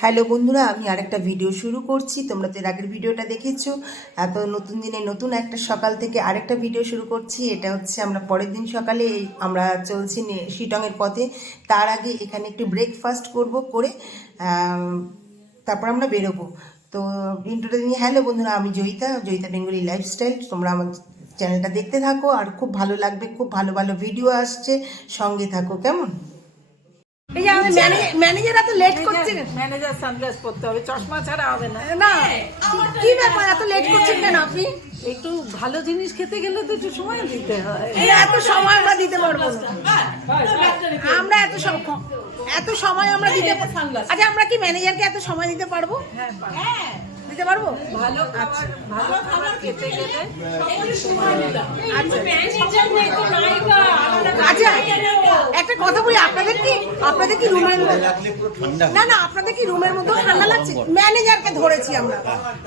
Hello বন্ধুরা, আমি আরেকটা ভিডিও শুরু করছি। তোমরা তো এর আগের ভিডিওটা দেখেছ। এত নতুন দিনে নতুন একটা সকাল থেকে আরেকটা ভিডিও শুরু করছি। এটা হচ্ছে আমরা পরের দিন সকালে আমরা চলছি শিটংয়ের পথে। তার আগে এখানে একটু ব্রেকফাস্ট করব করে তারপর আমরা বেরোবো। তো ইন্ট্রোটা নিয়ে হ্যালো বন্ধুরা, আমি জয়িতা জয়িতা বেঙ্গলি লাইফস্টাইল তোমরা আমার চ্যানেলটা দেখতে থাকো। আর খুব ভালো লাগবে, খুব ভালো ভালো ভিডিও আসছে। সঙ্গে থাকো, কেমন? এই যে আমাদের ম্যানেজার এত লেট করছে। ম্যানেজার সানগ্লাস পরতে হবে চশমা ছাড়া হবে না। না কি ব্যাপার এত লেট করছেন কেন আপনি? একটু ভালো জিনিস খেতে গেলে তো একটু সময় দিতে হয়। এত সময় আমরা দিতে পারব আমরা এত এত সময় আমরা দিতে আচ্ছা আমরা কি ম্যানেজারকে এত সময় দিতে পারব। হ্যাঁ। দিতে পারব? ভালো খাবার ভালো খাবার খেতে গেলে আচ্ছা। একটা কথা বলি আপনাদের কি আপনাদের কি রুমের না না আপনাদের কি রুমের মধ্যেও ঠান্ডা লাগছে? ম্যানেজারকে ধরেছি আমরা।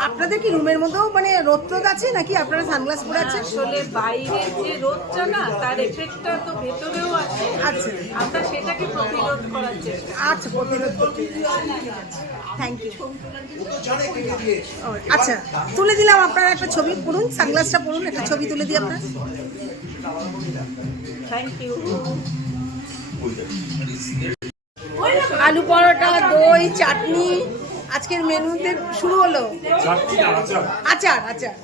আপনাদের কি রুমের মধ্যেও মানে রোদ টোদ আছে নাকি আপনারা সানগ্লাস পরে আছেন? আসলে বাইরে যে রোদটা না তার এফেক্টটা তো ভেতরেও আছে। আচ্ছা। আমরা সেটাকে প্রতিরোধ করার চেষ্টা আচ্ছা প্রতিরোধ থ্যাংক ইউ আচ্ছা তুলে দিলাম আপনারা একটা ছবি পড়ুন, সানগ্লাসটা পড়ুন, একটা ছবি তুলে দিই আপনার। আলু পরোটা, দই, চাটনি, আজকের মেনুতে শুরু হলো। আচার আচার।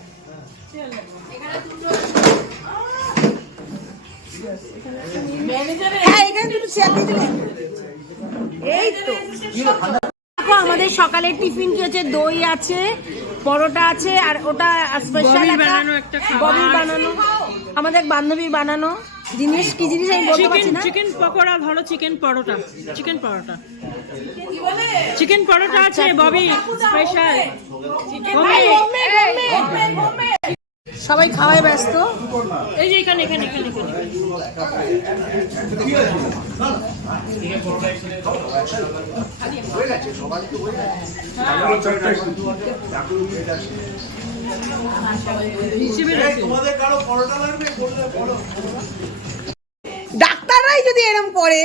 হ্যাঁ এখানে দুটো চেয়ার এই তো। আমাদের সকালের টিফিন কি হচ্ছে? দই আছে পরোটা আছে আর ওটা স্পেশাল ববি বানানো আমাদের বান্ধবী বানানো। জিনিস কি জিনিস আমি বলতে পারছি না? চিকেন পকোড়া ভালো chicken paratha. Chicken paratha. Chicken paratha আছে ববি স্পেশাল সবাই খাওয়ায় ব্যস্ত। এই যে এখানে এখানে এখানে এখানে। ডাক্তাররাই যদি এরম করে।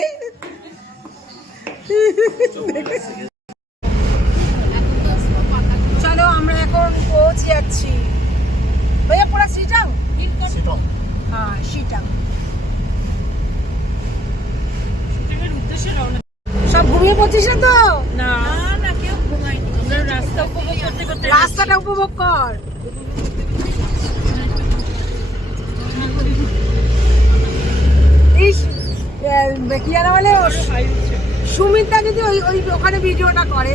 চলো আমরা এখন পৌঁছে যাচ্ছি। ভাইয়া পুরা সিটাং সিটাং চিকেনের সব ঘুমিয়ে পড়ছিস না তো? না না কেউ ঘুমায়নি। রাস্তা উপভোগ করতে করতে রাস্তাটা উপভোগ কর। কি জানা বলে সুমিতা যদি ওই ওই ওখানে ভিডিওটা করে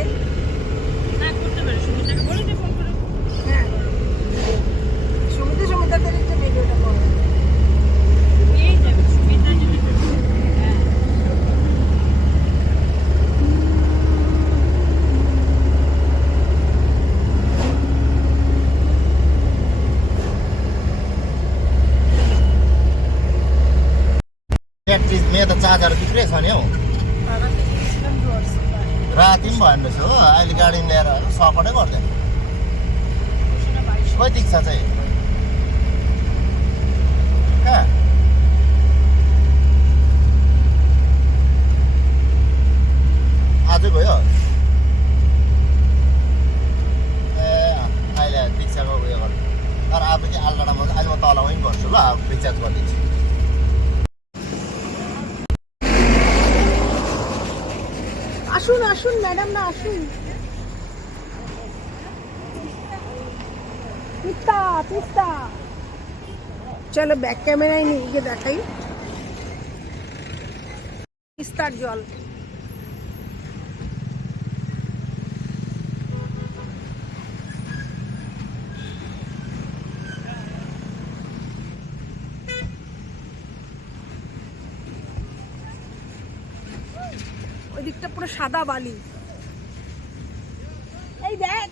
रहेछ हो अहिले गाडी ल्याएर सपोर्टै गर्दैन। कति छ चाहिँ। कहाँ? आजै गयो? আসুন ম্যাডাম না আসুন। পিস্তা চলো ব্যাক ক্যামেরায় নিয়ে গিয়ে দেখাই। পিস্তার জল। দিকটা পুরো সাদা বালি। এই দেখ।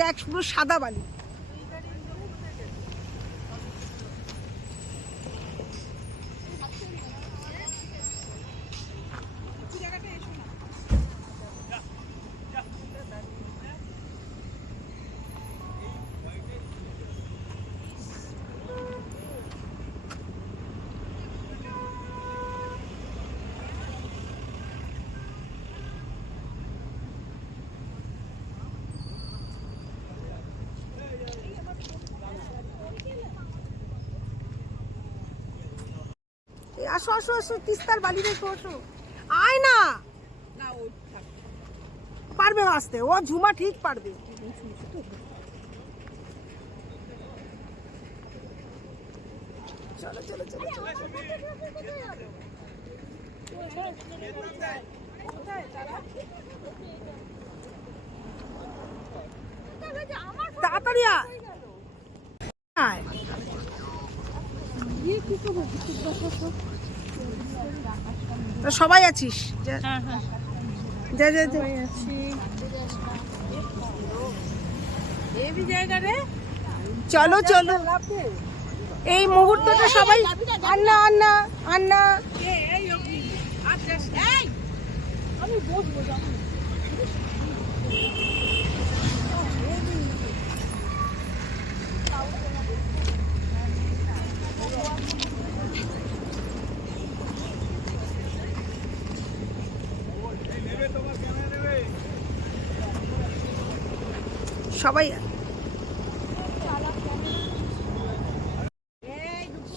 দেখ পুরো সাদা বালি। আসো আসো আসো তিস্তার বালি রেখো আসো। আয় না। পারবে আসতে ও ঝুমা ঠিক পারবে। চলো চলো চলো চলো। তাড়াতাড়ি আয়। আয়। তা সবাই আছিস? যা- যা যা যা। চলো চলো। এই মুহূর্তটা সবাই আন্না আন্না আন্না। সবাই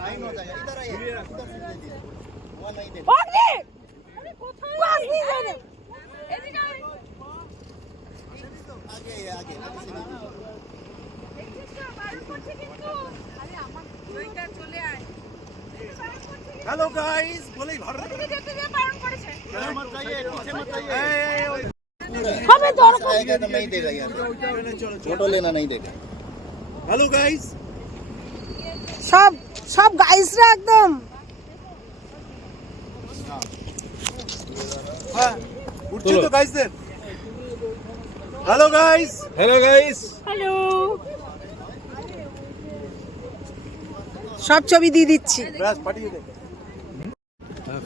टाइम हो जाएगा इधर आइए इधर से ले लीजिए वो नहीं दे অগ্নি পাশ দিয়ে যাও না। आगे आइए, आगे आगे से लीजिए हेलो गाइस बोले घर पीछे मत जाइए पीछे मत जाइए হবে তো ওরকম। आएगा तो नहीं देगा यहाँ पे फोटो लेना नहीं देगा हेलो गाइस সব সব গাইসরা একদম। Hello guys hello guys hello সব ছবি দিয়ে দিচ্ছি।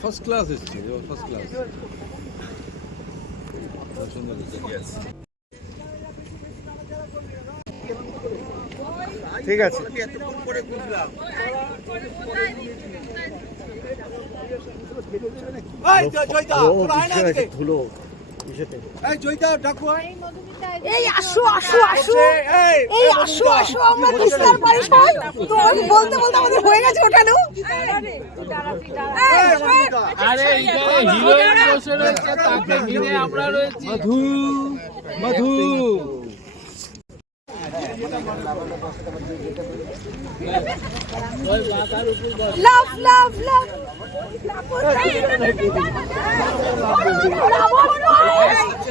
ফার্স্ট ক্লাস এসছে ফার্স্ট ক্লাস সুন্দর ঠিক আছে। এই আসো আসো আসো। এই, আসো আসো আমরা তিস্তার পাড়ে সবাই। তো বলতে বলতে আমাদের হয়ে গেছে ওঠানো। আরে হিরোইন বসে রয়েছে তাকে ঘিরে আমরা রয়েছি। মধু মধু। লাভ লাভ লাভ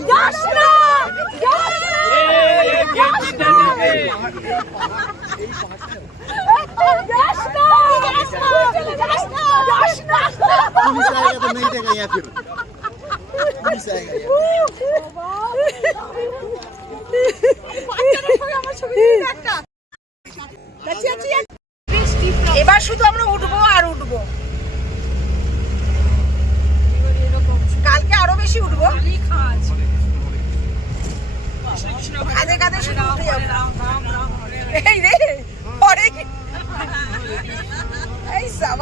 যাস না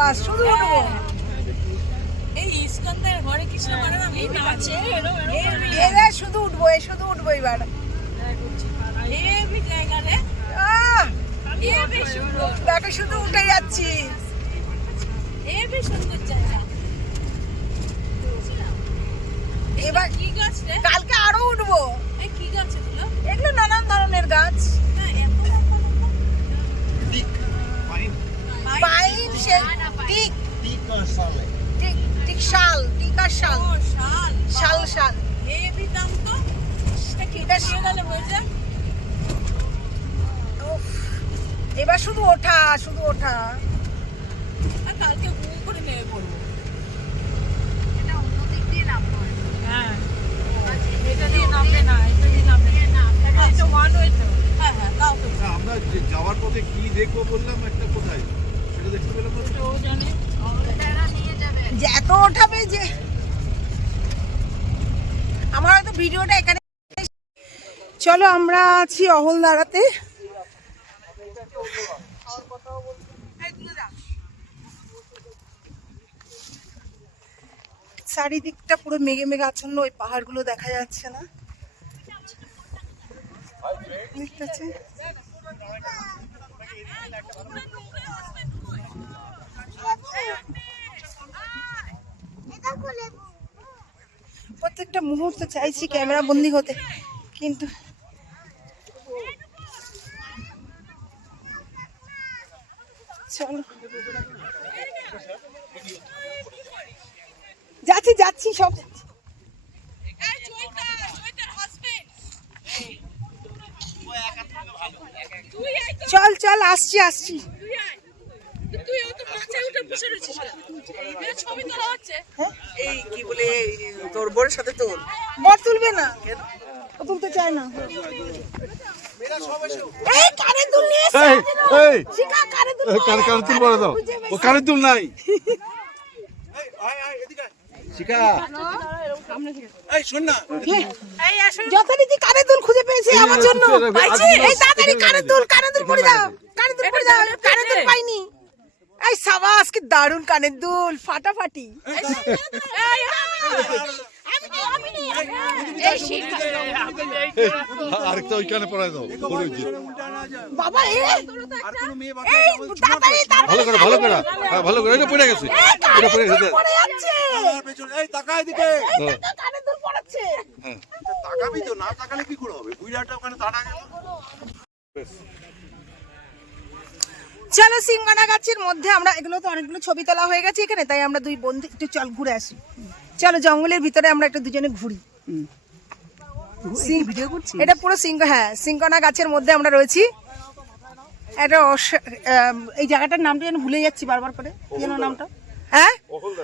সাবাস শুধু উঠবো। এই ইস্কন্দের ঘরে কৃষ্ণ করে না এই নাচে এই রে শুধু উঠবো এই শুধু উঠবো এবার। এই জায়গা রে। আহ, এ দেখো শুধু উঠে যাচ্ছি। এ এবার কালকে আরও উঠবো। শুধু ওঠা। শুধু ওঠা আর কালকে ঘুম করে নেমে পড়ব। হ্যাঁ। এটা দিয়ে নামবে না এটা দিয়ে নামবে না। আচ্ছা ওয়ান ওয়ে তো। হ্যাঁ হ্যাঁ তাও তো। আমরা যাওয়ার পথে কি দেখব বললাম একটা কোথায়? সেটা দেখতে পেলাম না। ও জানে। যে এত ওঠাবে যে আমার হয়তো ভিডিওটা এখানে চলো আমরা আছি অহলদারাতে। চারিদিকটা পুরো মেঘে মেঘে আচ্ছন্ন, ওই পাহাড়গুলো দেখা যাচ্ছে না? প্রত্যেকটা মুহূর্ত চাইছি ক্যামেরা বন্দি হতে, কিন্তু চলো যাচ্ছি যাচ্ছি সব। যাচ্ছি। চল চল আসছি আসছি। এই তোর বোনের সাথে তোর বর তুলবে না। ও তুলতে চায় না। এই কানে দুল নিয়ে এই, এই। শিখা কানে দুল কানে কানে তুল বলে দাও। ও কানে তুল নাই। যথারীতি কানে দুল খুঁজে পেয়েছি আমার জন্য। খুঁজে পাইছি? এই তাড়াতাড়ি কানে দুল কানে দুল দাও। কানে দুল দাও। কানে দুল পাইনি। এই সাবাস কি দারুণ কানের দুল। ফাটাফাটি। আরেকটা ওই কানে পড়ায় দাও বাবা ভালো করে ভালো করে হ্যাঁ ভালো পড়ে গেছে এটা পড়ে গেছে হ্যাঁ। না তাকালে কি করে হবে বুইড়াটা ওখানে দাঁড়া গেল চলো সিঙ্গানা গাছের মধ্যে আমরা এগুলো তো অনেকগুলো ছবি তোলা হয়ে গেছে এখানে তাই আমরা দুই বন্ধু একটু চল ঘুরে আসি। চলো জঙ্গলের ভিতরে আমরা একটু দুজনে ঘুরি। এটা পুরো সিংহ হ্যাঁ সিঙ্গনা গাছের মধ্যে আমরা রয়েছি। এটা অস- এই জায়গাটার নামটা যেন ভুলে যাচ্ছি বারবার করে যেন নামটা? হ্যাঁ?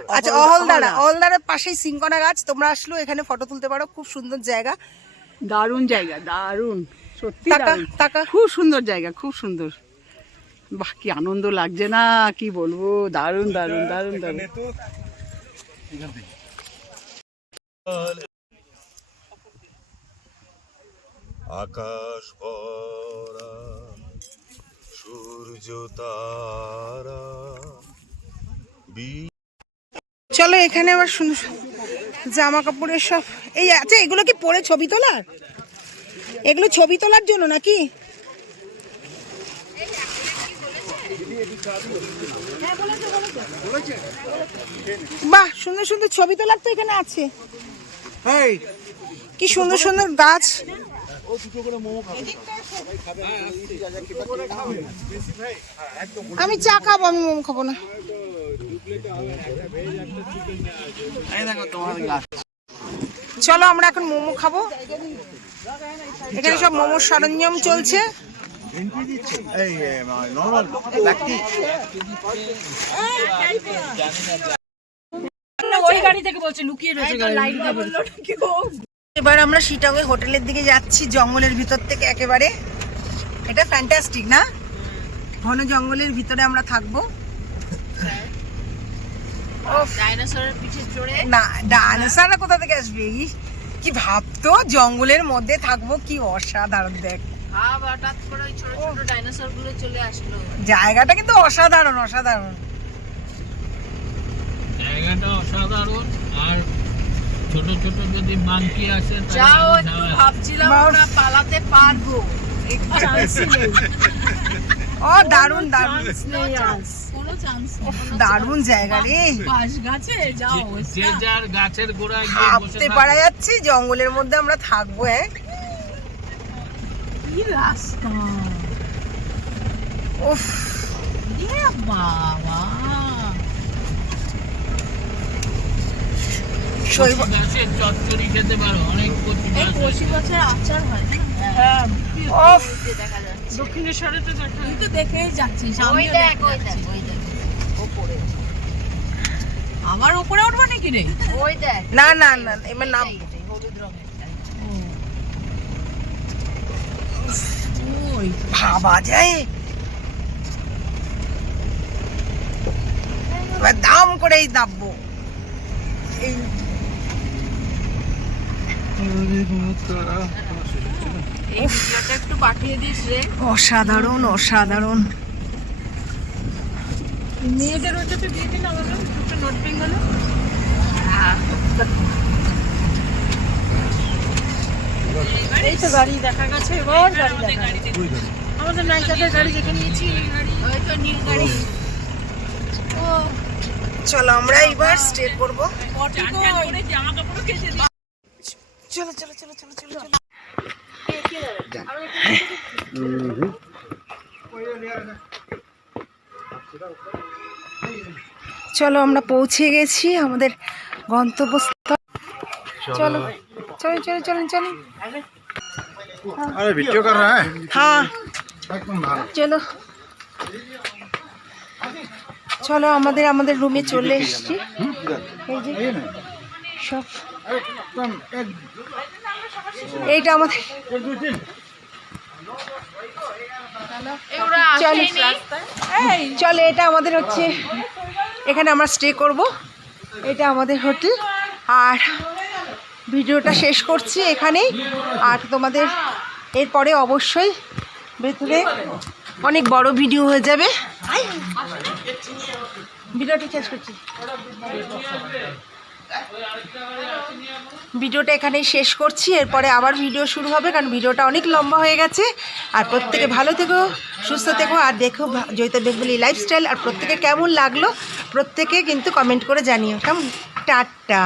আচ্ছা অহলদারা। অহলদারের পাশেই সিঙ্গনা গাছ তোমরা আসলেও এখানে ফটো তুলতে পারো খুব সুন্দর জায়গা। দারুণ জায়গা দারুণ সত্যি টাকা দারুণ। টাকা খুব সুন্দর জায়গা খুব সুন্দর। বাহ কি আনন্দ লাগছে না কি বলব? দারুণ দারুণ দারুণ দারুণ। আকাশ ভরা সূর্য তারা চলো এখানে আবার সুন্দর জামা কাপড়ের সব এই আচ্ছা এগুলো কি পরে ছবি তোলার? এগুলো ছবি তোলার জন্য নাকি? বাহ সুন্দর সুন্দর ছবি তোলার তো এখানে আছে। কি সুন্দর সুন্দর গাছ। আমি চা খাব আমি মোমো খাব না। চলো আমরা এখন মোমো খাব। এখানে সব মোমোর সরঞ্জাম চলছে। এই নরমাল ব্ল্যাক ওই গাড়ি থেকে বলছে লুকিয়ে রয়েছে গাড়ি এবার আমরা শিটংয়ে হোটেলের দিকে যাচ্ছি জঙ্গলের ভিতর থেকে একেবারে। এটা ফ্যান্টাস্টিক না? ঘন জঙ্গলের ভিতরে আমরা থাকব। না ডাইনোসররা কোথা থেকে আসবে? কি ভাবতো? জঙ্গলের মধ্যে থাকব কি অসাধারণ দেখ ভাব হঠাৎ করে ওই ছোট ছোট ডাইনোসরগুলো চলে আসলো। জায়গাটা কিন্তু অসাধারণ অসাধারণ। জায়গাটা অসাধারণ আর ছোট ছোট যদি মাংকি আসে যাও একটু ভাবছিলাম আমরা পালাতে পারব। ও দারুণ দারুণ। কোনো জায়গা রে। বাঁশ গাছে? যাও যে যার গাছের গোড়ায় গিয়ে পারা যাচ্ছে জঙ্গলের মধ্যে আমরা থাকব হ্যাঁ? কি রাস্তা উফ এ বাবা শৈব গাছের চচ্চড়ি খেতে পারো অনেক কচি এই গাছ কচি গাছের আচার হয় দেখা যাচ্ছে। দক্ষিণেশ্বরে তো দেখা তুই তো দেখেই যাচ্ছিস যাচ্ছি। ওপরে। আমার উপরে উঠবো নাকি রে? ওই দেখ। না না না এবার নাম ভাবা যায়। দাম করেই দাববো। এই অসাধারণ অসাধারণ। মেয়েদের ওইটাতে দিয়ে দিন আমাকে দুটো নট বেঙ্গলে এই তো গাড়ি দেখা গেছে রোজ গাড়ি দেখা আমাদের নাইকাদের গাড়ি দেখে নিয়েছি এই গাড়ি। ওই তো নীল গাড়ি। চলো আমরা এবার স্টে করব। চলো চলো চলো চলো চলো চলো। আমরা পৌঁছে গেছি আমাদের গন্তব্যস্থল। চলো। চলুন চলুন চলুন চলুন। আরে रहा है হ্যাঁ। চলো। চলো আমাদের আমাদের রুমে চলে এসেছি। সব। একদম এইটা আমাদের। চলো এটা আমাদের হচ্ছে এখানে আমরা স্টে করব। এটা আমাদের হোটেল আর ভিডিওটা শেষ করছি এখানেই। আর তোমাদের এরপরে অবশ্যই ভেতরে অনেক বড় ভিডিও হয়ে যাবে। ভিডিওটা শেষ করছি। ভিডিওটা এখানেই শেষ করছি। এরপরে আবার ভিডিও শুরু হবে, কারণ ভিডিওটা অনেক লম্বা হয়ে গেছে। আর প্রত্যেকে ভালো থেকো, সুস্থ থেকো, আর দেখো জয়িতা বেঙ্গলি লাইফস্টাইল আর প্রত্যেকে কেমন লাগল, প্রত্যেকে কিন্তু কমেন্ট করে জানিও। কেমন? টাটা।